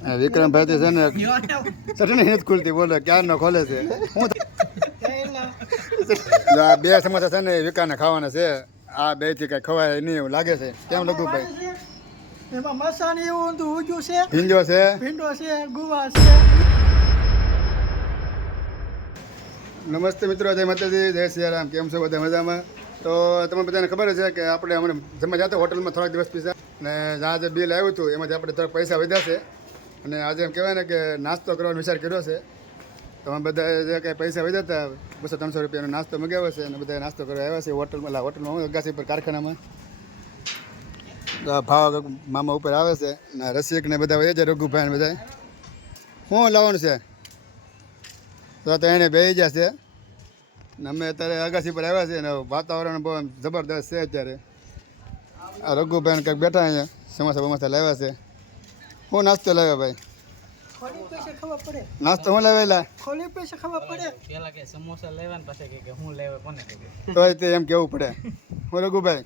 વિક્રમભાઈ તો છે ને ચટણી નથી ખુલતી, બોલો ક્યારનો ખોલે છે. હું આ બે સમોસા છે ને વિકાને ખાવાના છે. આ બે થી કઈ ખવાય નહીં એવું લાગે છે. કેમ લગુ ભાઈ? એમાં મસાણી એવું ઊંધું ઉગ્યું છે, ભીંડો છે, ભીંડો છે, ગુવા છે. નમસ્તે મિત્રો, જય માતાજી, જય સિયારામ. કેમ છો બધા? મજામાં? તો તમને બધાને ખબર છે કે આપણે હમણાં જમવા જતા હોટલમાં થોડાક દિવસ પીસા ને જ્યાં જે બિલ આવ્યું હતું એમાંથી આપણે થોડા પૈસા વધ્યા છે. અને આજે એમ કહેવાય ને કે નાસ્તો કરવાનો વિચાર કર્યો છે. તમે બધા જે કંઈ પૈસા વધ્યા હતા 200-300 રૂપિયાનો નાસ્તો મગાવ્યો છે અને બધા નાસ્તો કરવા આવ્યા છે હોટલમાં અગાસી પર કારખાનામાં. ભાવ મામા ઉપર આવે છે ને રસિક ને બધા હોય છે, રઘુભાઈ ને બધા. શું લાવવાનું છે? તો એને બેસી જશે ને અમે અત્યારે અગાસી પર આવ્યા છીએ ને વાતાવરણ બહુ જબરદસ્ત છે અત્યારે. આ રઘુભાઈ કંઈક બેઠા અહીંયા સમોસા બમોસા લાવ્યા છે. શું નાસ્તો લાવ્યા ભાઈ? ખોલી પૈસા ખબર પડે. નાસ્તો શું લાવેલા? ખોલી પૈસા ખબર પડે. પેલા કે સમોસા લેવા ને પછી કે હું લેવા કોને કે તોય તે એમ કેવું પડે. હું રઘુભાઈ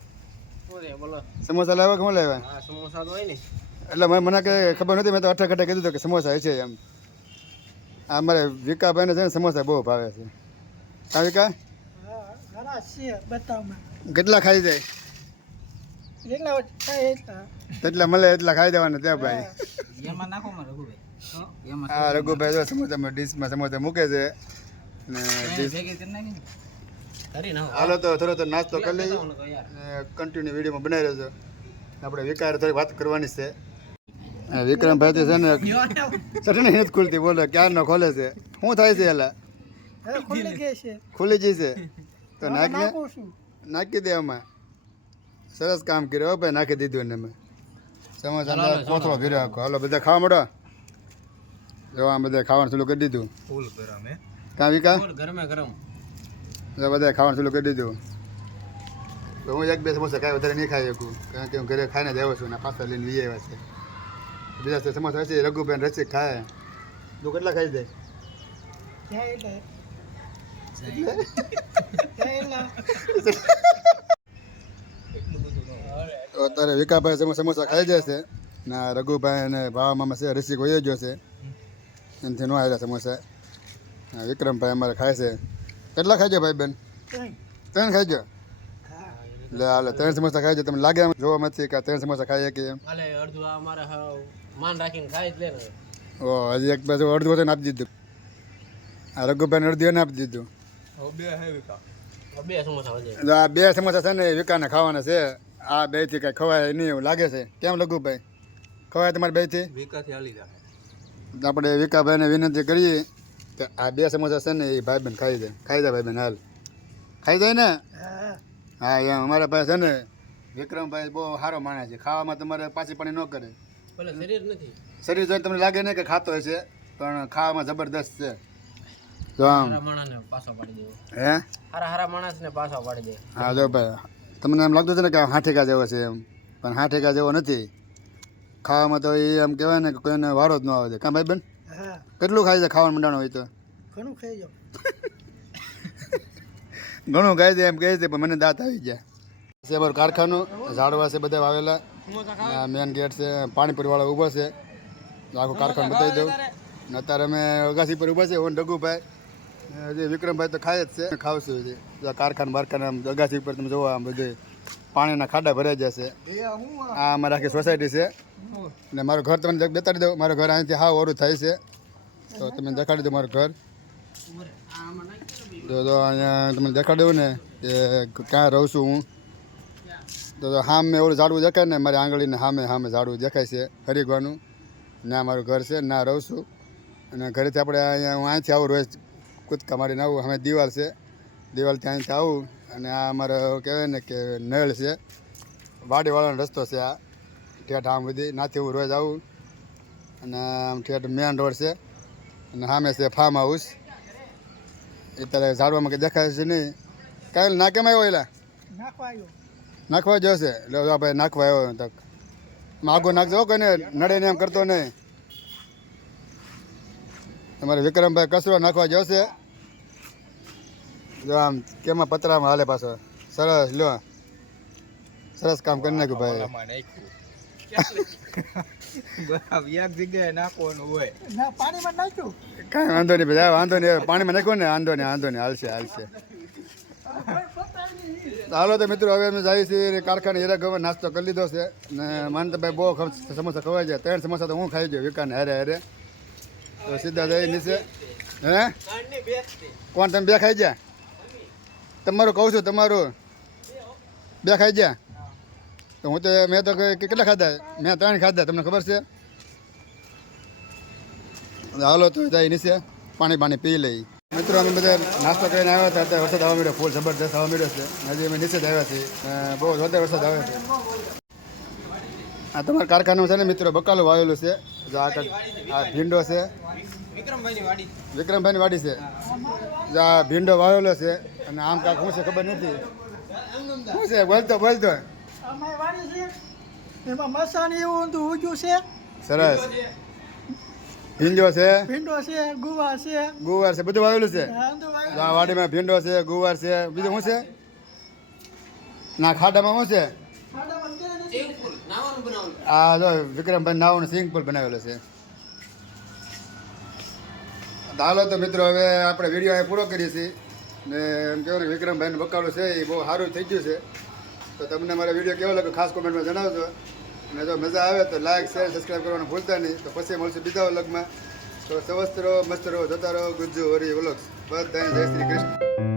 બોલો સમોસા લાવ્યા કે શું લાવ્યા? હા સમોસા તો હોય ને એટલે મને કે ખબર નથી. મેં તો અઠ્ઠા કીધું કે સમોસા છે એમ. આ અમારે વિકાભાઈને છે ને સમોસા બહુ ભાવે છે. હા વિકા, હા ઘણા છે બતાવમાં. કેટલા ખાઈ જાય? જેટલા થાય એટલા. તેટલા મળે એટલા ખાઈ દેવાના ત્યાં ભાઈ. એમાં નાખો માં રઘુભાઈ એમાં હા રઘુભાઈ જો સમોસામાં ડીશમાં સમોસા મૂકે છે ને ડીશ. ભેગી કરી નાખી કરી નાખો. હાલો તો થોડો નાસ્તો કરી લઈએ ને કન્ટિન્યુ વિડીયોમાં બનાવી રહેજો. આપણે વિકાર થોડી વાત કરવાની છે. વિક્રમભાઈ તો છે ને ચટણી નથી ખુલતી, બોલો ક્યારનો ખોલે છે. શું થાય છે? એલા હવે ખુલ્લી ગઈ છે. ખુલી જઈ છે તો નાખી નાખું છું. નાખી દે. આમાં સરસ કામ કર્યું ભાઈ, નાખી દીધું ને અમે સમોસા કોથળો ભર્યો આખો. હાલો બધા ખાવા મળો. જો આમ બધા ખાવાનું ચાલુ કરી દીધું. ફૂલ ગરમ હે કાં વિકા? ગરમે ગરમ જો બધા ખાવાનું ચાલુ કરી દીધું. તો હું એક બે સમોસા કાંઈ વધારે નહીં ખાઈ શકું, કારણ કે હું ઘરે ખાઈને જ આવ્યો છું ને પાછા લઈને લઈ આવ્યા છે. બીજા સમોસા હશે રઘુભાઈ રસિક ખાય. તું કેટલા ખાઈ જાય? જાય એટલે. જાય એટલા. તો અત્યારે વિકાભાઈ સમોસા ખાઈ જાય છે ને રઘુભાઈ અને ભાવામાં છે રસિક વયો ગયો છે, એનાથી ન આવેલા સમોસા. વિક્રમભાઈ અમારે ખાય છે. કેટલા ખાઈ જાય ભાઈ બેન? ત્રણ ખાઈ ગયો. એટલે હાલે 3 સમોસા ખાઈ જાય. તમને લાગે એમ જોવામાંથી કે 3 સમોસા ખાઈએ કે એમ? હાલે અડધું આ અમારે માન રાખીને ખાઈ જ લે ને. ઓ હજી એક બાજુ અડધું વચન આપી દીધું. આ રઘુભાઈને અડધું એને આપી દીધું. બે સમોસા વધે. આ 2 સમોસા છે ને વિકાને ખાવાના છે. આ 2 થી કઈ ખવાય નહીં એવું લાગે છે. કેમ લઘુભાઈ? ખવાય તમારે 2 થી? વિકાથી હાલી જાય. આપણે વિકાભાઈને વિનંતી કરીએ કે આ 2 સમોસા છે ને એ ભાઈબંધ ખાઈ જાય. ખાઈ જાય ભાઈબંધ, હાલ ખાઈ જાય ને. હા હા એમ અમારા પાસે છે ને વિક્રમભાઈ બહુ સારો માણસ છે. ખાવામાં તમારે પાછી પાણી ન કરે. ભલે શરીર નથી, શરીર જોઈને તમને લાગે ને કે ખાતો હોય છે, પણ ખાવામાં જબરદસ્ત છે. જો આમ હારા માણસને પાછો પાડી દેવો. હે હારા માણસને પાછો પાડી દે. હા જો ભાઈ, તમને એમ લાગતું છે ને કે હાઠેકા જેવો છે એમ, પણ હાઠેકા જેવો નથી. ખાવામાં તો એ એમ કહેવાય ને કે કોઈને વારો જ ન આવે છે. કાં ભાઈ બેન? હા કેટલું ખાય છે ખાવાનું મંડાણું હોય તો? ઘણું ખાઈ જાવ. ઘણું ખાય છે એમ કહે છે, પણ મને દાંત આવી ગયા છે. બરાબર કારખાનું ઝાડવા છે બધા વાવેલા. મેન ગેટ છે, પાણીપુરી વાળો ઊભો છે. આખું કારખાનું બતાવી દઉં. ને અત્યારે અમે અગાસી પર ઊભા છે. ઓન રઘુભાઈ હજી વિક્રમભાઈ તો ખાય જ છે. ખાવશું હજી કારખાના બારખાના અગાસી ઉપર તમે જોવો આમ બધું પાણીના ખાડા ભરાઈ જશે. આ અમારી આખી સોસાયટી છે ને મારું ઘર તમને બતાડી દઉં. મારું ઘર અહીંથી હાવ ઓરું થાય છે, તો તમે દેખાડી દો મારું ઘર. તો અહીંયા તમને દેખાડી દઉં ને કે ક્યાં રહું છું હું. તો સામે ઓલું ઝાડવું દેખાય ને, મારી આંગળીને સામે ઝાડવું દેખાય છે હરિગવાનું. ના મારું ઘર છે, ના રહું છું. અને ઘરેથી આપણે અહીંયા હું અહીંથી આવું રોજ કૂદકા મારીને આવું. અમે દિવાલ છે, દિવાલથી અહીંથી આવું. અને આ અમારો કહેવાય ને કે નળ છે, વાડીવાળાનો રસ્તો છે. આ ઠેઠ આમ બધી નાથી હું રોજ આવું. અને આમ ઠેઠ મેન રોડ છે અને સામે છે ફાર્મ હાઉસ. અત્યારે ઝાડવામાં કંઈ દેખાય છે નહીં. કાંઈ ના કેમ આવ્યો? એલા નાખવા આવ્યો. નાખવા જોશે. એટલે ભાઈ નાખવા આવ્યો તક આગો નાખજો કોઈને નડે ને એમ કરતો નહીં. તમારે વિક્રમભાઈ કચરો નાખવા જશે. જો આમ કેમાં પતરામાં હાલે પાછો. સરસ લો, સરસ કામ કરી નાખ્યું ભાઈ. બરાબર એક જગ્યાએ નાખવાનું હોય. ના પાણીમાં નાખ્યું કાંઈ વાંધો નહીં ભાઈ વાંધો નહીં પાણીમાં નાખો ને વાંધો નહીં હાલશે તો હાલો તો મિત્રો હવે અમે જઈએ છીએ કારખાને હીરા ગવા નાસ્તો કરી લીધો છે ને મને તો ભાઈ બહુ સમોસા ખવાય છે 3 સમોસા તો હું ખાઈ ગયો વિકાને હારે તો સીધા જઈ નીચે હે કોણ તમે 2 ખાઈ ગયા તમારું કહું છું તમારું 2 ખાઈ ગયા તો હું તો મેં તો કેટલા ખાધા મેં 3 ખાધા તમને ખબર છે હાલો તો જાય નીચે પાણી પી લઈ મિત્રો અમે બધા નાસ્તો કરીને આવ્યા હતા અત્યારે વરસાદ આવવા મળ્યો ફૂલ જબરદસ્ત આવવા મળ્યો છે હજી અમે નીચે જ આવ્યા છીએ બહુ જોરદાર વરસાદ આવે છે આ તમારા કારખાનું છે ને મિત્રો બકાલું વાવેલું છે જો આ ભીંડો છે વિક્રમભાઈની વાડી છે જો આ ભીંડો વાવેલો છે અને આમ કાંક શું છે ખબર નથી શું છે બોલતો અમારી વાડી છે એમાં મસાણી એવું ઊંધું ઉગ્યું છે સરસ ભીંડો છે ભીંડો છે ગુવાર છે ગુવાર છે બધું વાવેલું છે ઊંધું વાવ્યું. આ વાડીમાં ભીંડો છે ગુવાર છે બીજું શું છે ના ખાડામાં શું છે ખાડામાં ક્યાંય નથી. આ જો વિક્રમભાઈ નાવાનો સ્વિમિંગ પુલ બનાવેલો છે હાલો તો મિત્રો હવે આપણે વિડીયો અહીં પૂરો કરીએ છીએ ને એમ કહેવાય ને વિક્રમભાઈનું બકાલું છે એ બહુ સારું થઈ ગયું છે તો તમને મારો વિડીયો કેવો લાગ્યો ખાસ કોમેન્ટમાં જણાવજો અને જો મજા આવે તો લાઈક શેર સબસ્ક્રાઈબ કરવાનું ભૂલતા નહીં તો પછી મળશું બીજા વ્લોગમાં તો સ્વસ્થ રહો મસ્ત રહો જતા રહો ગુજ્જુ હરી વ્લોગ્સ બધાને જય શ્રી કૃષ્ણ.